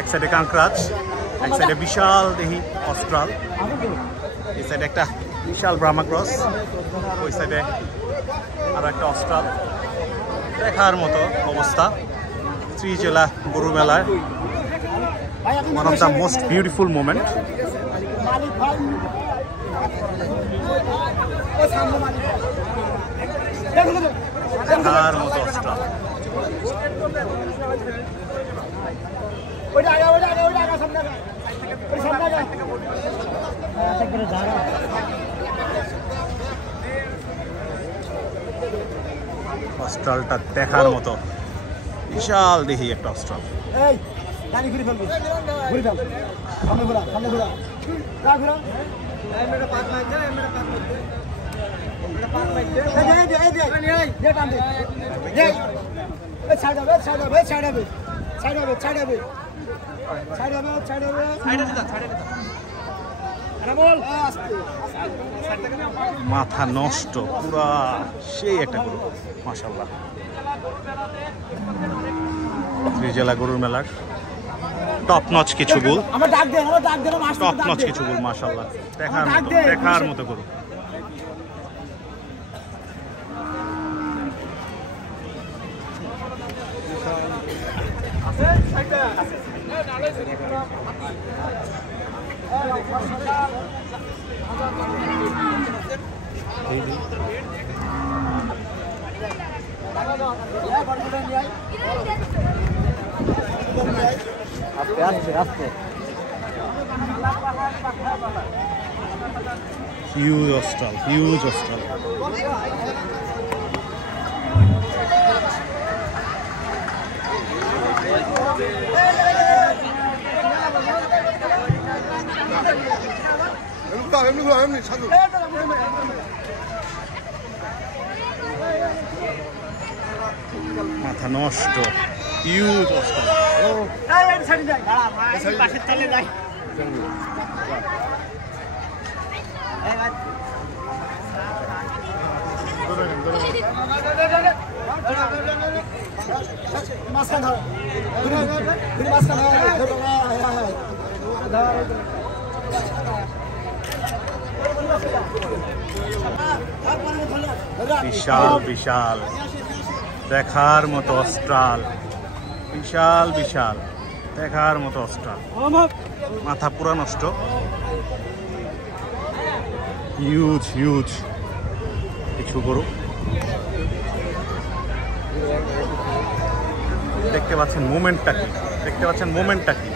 এক সাইডে কাঙ্করাজ, এক সাইডে বিশাল দেহি অস্ট্রাল, এই সাইডে একটা বিশাল ব্রাহ্মা ক্রস, ওই সাইডে আরো একটা অস্ট্রাল। দেখার মতো অবস্থা শ্রীজেলা গরু মেলায়, one of the most beautiful moment. দেখার মতো অস্ট্রাল। অস্ট্রালটা দেখার মতো বিশাল দেহি একটা অস্ট্রাল। মাথা নষ্ট পুরা সেই একটা গরু মাশাআল্লাহ। শ্রীজেলা গরুর মেলার টপ নচ কিছু বল, টপ নচ কিছু বল মাশাআল্লাহ। দেখার মতো গরু। Huge Austral, huge Austral. মাথা নষ্ট, হিউজ অস্ট্রাল। বিশাল বিশাল দেখার মতো অস্ট্রাল, বিশাল বিশাল দেখার মতো অস্ট্রাল। মাথা পুরা নষ্ট, হিউজ হিউজ কিছু গরু দেখতে পাচ্ছেন। মোমেন্টটা কি দেখতে পাচ্ছেন? মোমেন্টটা কি?